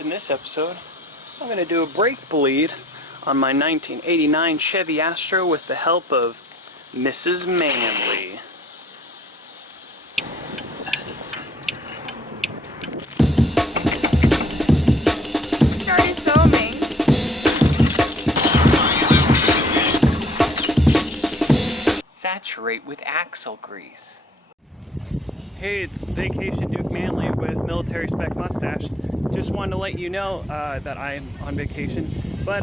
In this episode, I'm going to do a brake bleed on my 1989 Chevy Astro with the help of Mrs. Manly. Started filming. Saturate with axle grease. Hey, it's Vacation Duke Manly with Military Spec Mustache. Just wanted to let you know that I'm on vacation, but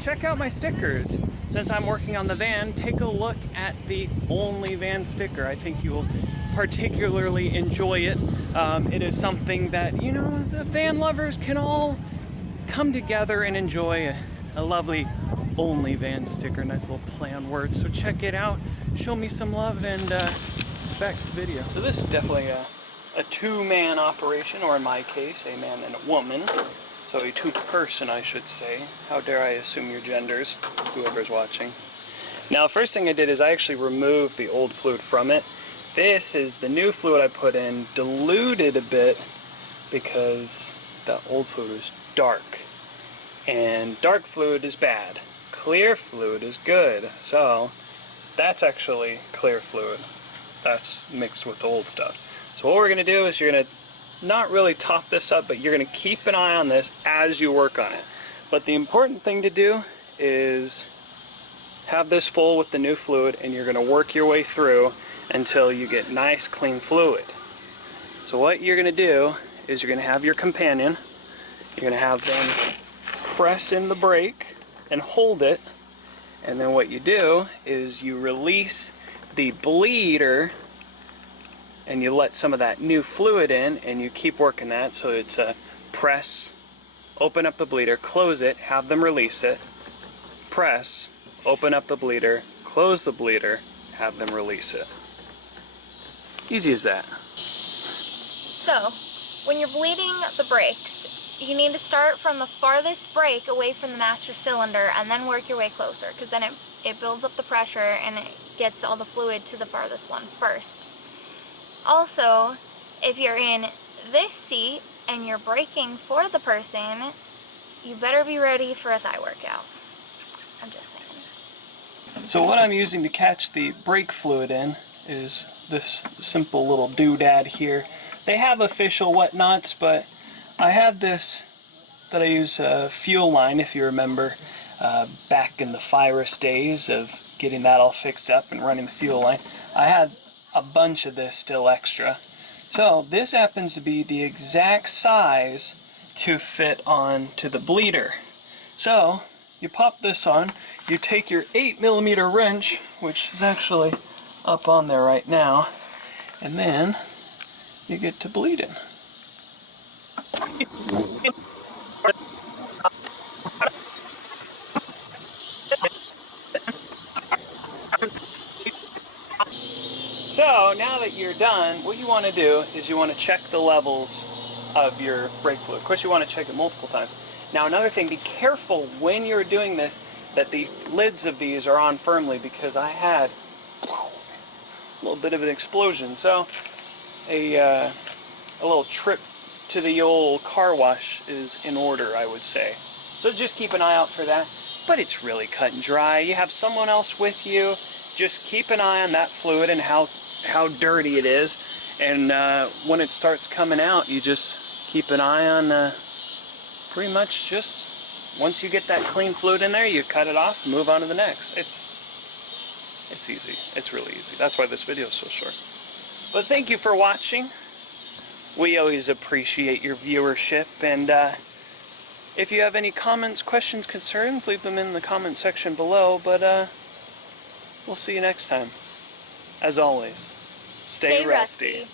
check out my stickers. Since I'm working on the van, take a look at the Only Van sticker. I think you will particularly enjoy it. It is something that, you know, the van lovers can all come together and enjoy a lovely Only Van sticker. Nice little play on words. So check it out, show me some love, and back to the video. So this is definitely a two-man operation, or in my case, a man and a woman. So a two-person, I should say. How dare I assume your genders, whoever's watching. Now, first thing I did is I actually removed the old fluid from it. This is the new fluid I put in, diluted a bit because the old fluid was dark. And dark fluid is bad. Clear fluid is good. So that's actually clear fluid. That's mixed with the old stuff. So what we're going to do is you're going to not really top this up, but you're going to keep an eye on this as you work on it. But the important thing to do is have this full with the new fluid, and you're going to work your way through until you get nice clean fluid. So what you're going to do is you're going to have your companion, you're going to have them press in the brake and hold it, and then what you do is you release the bleeder and you let some of that new fluid in, and you keep working that. So it's a press, open up the bleeder, close it, have them release it, press, open up the bleeder, close the bleeder, have them release it. Easy as that. So, when you're bleeding the brakes, you need to start from the farthest brake away from the master cylinder and then work your way closer, because then it builds up the pressure and it gets all the fluid to the farthest one first. Also, if you're in this seat and you're braking for the person, you better be ready for a thigh workout. I'm just saying. So what I'm using to catch the brake fluid in is this simple little doodad here. They have official whatnots, but I had this that I use fuel line, if you remember, back in the Virus days of getting that all fixed up and running the fuel line. I had a bunch of this still extra. So this happens to be the exact size to fit on to the bleeder. So you pop this on, you take your 8mm wrench, which is actually up on there right now, and then you get to bleeding. So now that you're done, what you want to do is you want to check the levels of your brake fluid. Of course, you want to check it multiple times. Now, another thing, be careful when you're doing this that the lids of these are on firmly, because I had a little bit of an explosion. So a little trip to the old car wash is in order, I would say. So just keep an eye out for that. But it's really cut and dry. You have someone else with you. Just keep an eye on that fluid and how dirty it is. And when it starts coming out, you just keep an eye on pretty much just once you get that clean fluid in there, you cut it off, move on to the next. It's easy. It's really easy. That's why this video is so short. But thank you for watching. We always appreciate your viewership, and if you have any comments, questions, concerns, leave them in the comment section below. But we'll see you next time. As always, stay rusty.